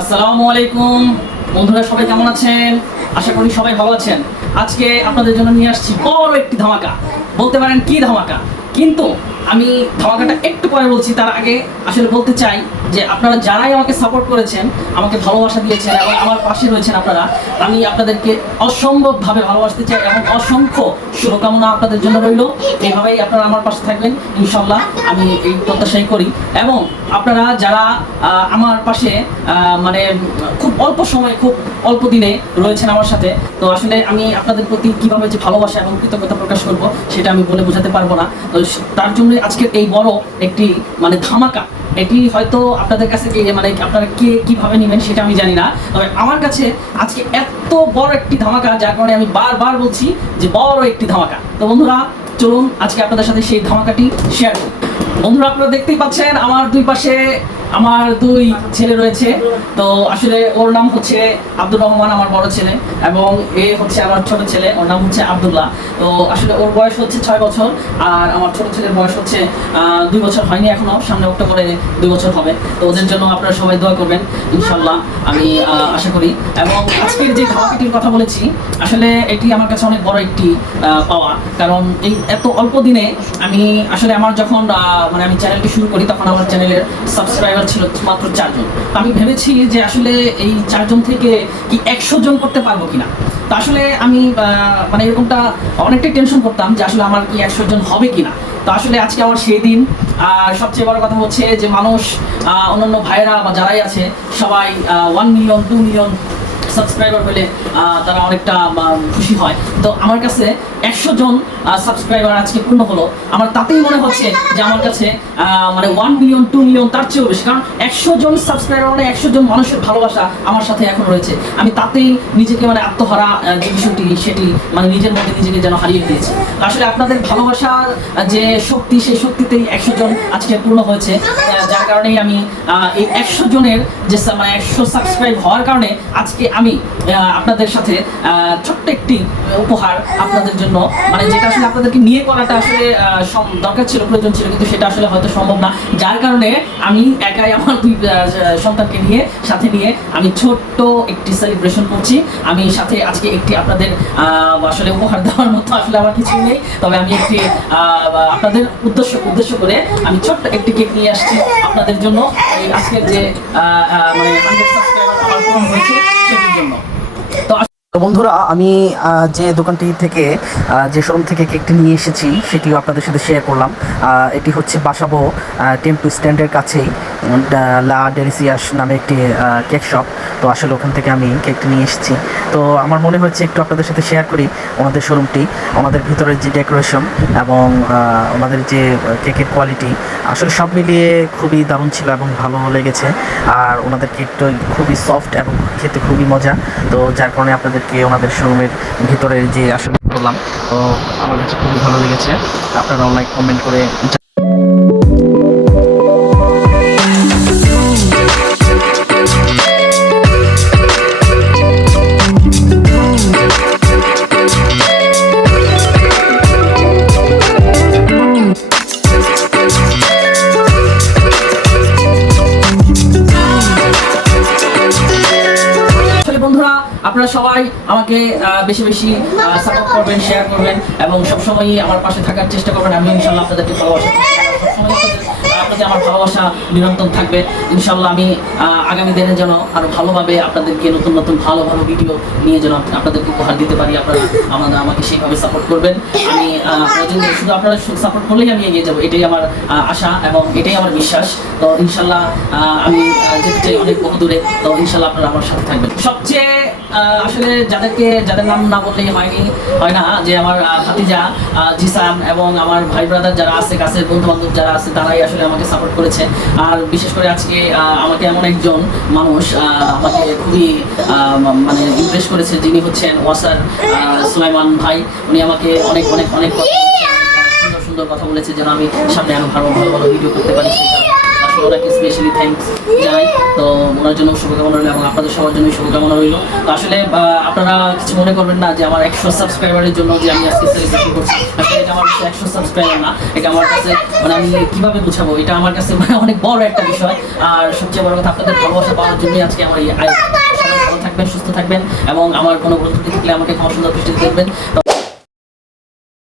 আসসালামু আলাইকুম। বন্ধুরা, সবাই কেমন আছেন? আশা করি সবাই ভালো আছেন। আজকে আপনাদের জন্য নিয়ে আসছি বড় একটি ধামাকা। বলতে পারেন কি ধামাকা? কিন্তু আমি ধামাকাটা একটু পরে বলছি, তার আগে আসলে বলতে চাই যে আপনারা যারাই আমাকে সাপোর্ট করেছেন, আমাকে ভালোবাসা দিয়েছেন এবং আমার পাশে রয়েছেন আপনারা, আমি আপনাদেরকে অসম্ভবভাবে ভালোবাসতে চাই এবং অসংখ্য শুভকামনা আপনাদের জন্য রইল। এইভাবেই আপনারা আমার পাশে থাকবেন ইনশাল্লাহ আমি এই প্রত্যাশাই করি। এবং আপনারা যারা আমার পাশে মানে খুব অল্প সময়, খুব অল্প দিনে রয়েছেন আমার সাথে, তো আসলে আমি আপনাদের প্রতি কীভাবে যে ভালোবাসা এবং কৃতজ্ঞতা প্রকাশ করব, সেটা আমি বলে বোঝাতে পারব না। তো তার জন্য আজকের এই বড় একটি মানে ধামাকা, এটি হয়তো আপনাদের কাছে মানে আপনারা কে কীভাবে নেবেন সেটা আমি জানি না। তবে আমার কাছে আজকে এত বড় একটি ধামাকা, যার কারণে আমি বারবার বলছি যে বড় একটি ধামাকা। তো বন্ধুরা, চলুন আজকে আপনাদের সাথে সেই ধামাকাটি শেয়ার করি। বন্ধুরা, আপনারা দেখতেই পাচ্ছেন, আমার দুই পাশে আমার দুই ছেলে রয়েছে। তো আসলে ওর নাম হচ্ছে আব্দুর রহমান, আমার বড় ছেলে, এবং এ হচ্ছে আমার ছোট ছেলে, ওর নাম হচ্ছে আব্দুল্লাহ। তো আসলে ওর বয়স হচ্ছে ছয় বছর, আর আমার ছোট ছেলের বয়স হচ্ছে দুই বছর হয়নি এখনও, সামনে অক্টোবরে দুই বছর হবে। তো ওদের জন্য আপনারা সবাই দোয়া করবেন ইনশাল্লাহ আমি আশা করি। এবং আজকের যে ধামাকাটির কথা বলেছি, আসলে এটি আমার কাছে অনেক বড় একটি পাওয়া। কারণ এই এত অল্প দিনে আমি, আসলে আমার যখন মানে আমি চ্যানেলটি শুরু করি, তখন আমার চ্যানেলের সাবস্ক্রাইবার ছিল মাত্র চারজন। আমি ভেবেছি যে আসলে এই চারজন থেকে কি একশো জন করতে পারব কিনা? তো আসলে আমি মানে এরকমটা অনেকটাই টেনশন করতাম যে আসলে আমার কি একশো জন হবে কিনা। তো আসলে আজকে আমার সেই দিন। আর সবচেয়ে বড় কথা হচ্ছে যে মানুষ অন্যান্য ভাইয়েরা বা যারাই আছে, সবাই one million two million subscriber হলে তারা অনেকটা খুশি হয়। তো আমার কাছে একশো জন সাবস্ক্রাইবার আজকে পূর্ণ হলো। আমার তাতেই মনে হচ্ছে যে আমার কাছে মানে ওয়ান মিলিয়ন টু মিলিয়ন তার চেয়েও বেশি। কারণ একশো জন সাবস্ক্রাইবার মানে একশো জন মানুষের ভালোবাসা আমার সাথে এখন রয়েছে। আমি তাতেই নিজেকে মানে আত্মহারা যে বিষয়টি, সেটি মানে নিজের মধ্যে নিজেকে যেন হারিয়ে দিয়েছি আসলে আপনাদের ভালোবাসার যে শক্তি, সেই শক্তিতেই একশো জন আজকে পূর্ণ হয়েছে। যার কারণেই আমি এই একশো জনের যে মানে একশো সাবস্ক্রাইব হওয়ার কারণে আজকে আমি আহ, আপনাদের সাথে ছোট্ট একটি উপহার আপনাদের জন্য। মানে যেটা আসলে আপনাদেরকে নিয়ে করাটা আসলে দরকার ছিল প্রয়োজন ছিল কিন্তু সেটা আসলে হয়তো সম্ভব না। যার কারণে আমি একাই আমার দুই সন্তানকে নিয়ে সাথে নিয়ে আমি ছোট্ট একটি সেলিব্রেশন করছি। আমি সাথে আজকে একটি আপনাদের আসলে উপহার দেওয়ার মতো আসলে আমার কিছুই নেই। তবে আমি একটি আপনাদের উদ্দেশ্য উদ্দেশ্য করে আমি ছোট্ট একটি কেক নিয়ে আসছি আপনাদের জন্য। আজকের যে মানে হান্ড্রেড সাবস্ক্রাইবার আমার পূরণ হয়েছে বন্ধুরা, আমি যে দোকানটি থেকে যে শোরুম থেকে কেকটি নিয়ে এসেছি, সেটিও আপনাদের সাথে শেয়ার করলাম। এটি হচ্ছে বাসাবো টেম্পু স্ট্যান্ডের কাছেই। লা ডেলিসিয়াস নামে একটি কেক শপ। তো আসলে ওখান থেকে আমি কেকটি নিয়ে এসেছি। তো আমার মনে হচ্ছে একটু আপনাদের সাথে শেয়ার করি ওনাদের শোরুমটি ওনাদের ভিতরের যে ডেকোরেশন এবং ওনাদের যে কেকের কোয়ালিটি আসলে সব মিলিয়ে খুবই দারুণ ছিল এবং ভালো লেগেছে। আর ওনাদের কেকটা খুবই সফট এবং খেতে খুবই মজা। তো যার কারণে আপনাদেরকে ওনাদের শোরুমের ভিতরে যে আসলে করলাম তো আমার কাছে খুবই ভালো লেগেছে। আপনারা অনলাইন কমেন্ট করে আপনারা সবাই আমাকে বেশি বেশি সাপোর্ট করবেন শেয়ার করবেন, এবং সবসময়ই আমার পাশে থাকার চেষ্টা করবেন আমি ইনশাল্লাহ আপনাদেরকে ভালোবাসা। সবসময় আপনাদের আমার ভালোবাসা নিরন্তর থাকবে। ইনশাল্লাহ আমি আগামী দিনে যেন আরও ভালোভাবে আপনাদেরকে নতুন নতুন ভালো ভালো ভিডিও নিয়ে যেন আপনাদেরকে উপহার দিতে পারি, আপনারা আমাদের, আমাকে সেইভাবে সাপোর্ট করবেন। আমি শুধু আপনারা সাপোর্ট করলেই আমি এগিয়ে যাব, এটাই আমার আশা এবং এটাই আমার বিশ্বাস। তো ইনশাল্লাহ আমি যেতে চাই অনেক বহু দূরে। তো ইনশাল্লাহ আপনারা আমার সাথে থাকবেন। সবচেয়ে আসলে যাদেরকে, যাদের নাম না বললেই হয়নি, হয় না যে আমার ভাতিজা জিসান এবং আমার ভাই ব্রাদার যারা আছে, কাছের বন্ধু বান্ধব যারা আছে, তারাই আসলে আমাকে সাপোর্ট করেছে। আর বিশেষ করে আজকে আমাকে এমন একজন মানুষ আমাকে খুবই মানে ইমপ্রেস করেছে। যিনি হচ্ছেন ওয়াসার সুলাইমান ভাই। উনি আমাকে অনেক অনেক অনেক সুন্দর সুন্দর কথা বলেছে যেন আমি সামনে আরও ভালো ভালো ভালো ভিডিও করতে পারি। ওনাকে স্পেশালি থ্যাঙ্কস জানাই। তো ওনার জন্য শুভকামনা রইল এবং আপনাদের সবার জন্য শুভকামনা রইল। তো আসলে আপনারা কিছু মনে করবেন না যে আমার একশো সাবস্ক্রাইবারের জন্য যে আমি আজকে সেলিব্রেশন করছি, আসলে এটা আমার কাছে একশো সাবস্ক্রাইবার না। এটা আমার কাছে মানে আমি কীভাবে বুঝাবো? এটা আমার কাছে মানে অনেক বড় একটা বিষয়। আর সবচেয়ে বড় কথা, আপনাদের ভালোবাসা পাওয়ার জন্যই আজকে আমার এই আয়োজন। থাকবেন, সুস্থ থাকবেন এবং আমার কোনো ভুল থাকলে আমাকে ক্ষমা সুন্দর দৃষ্টিতে দেখবেন।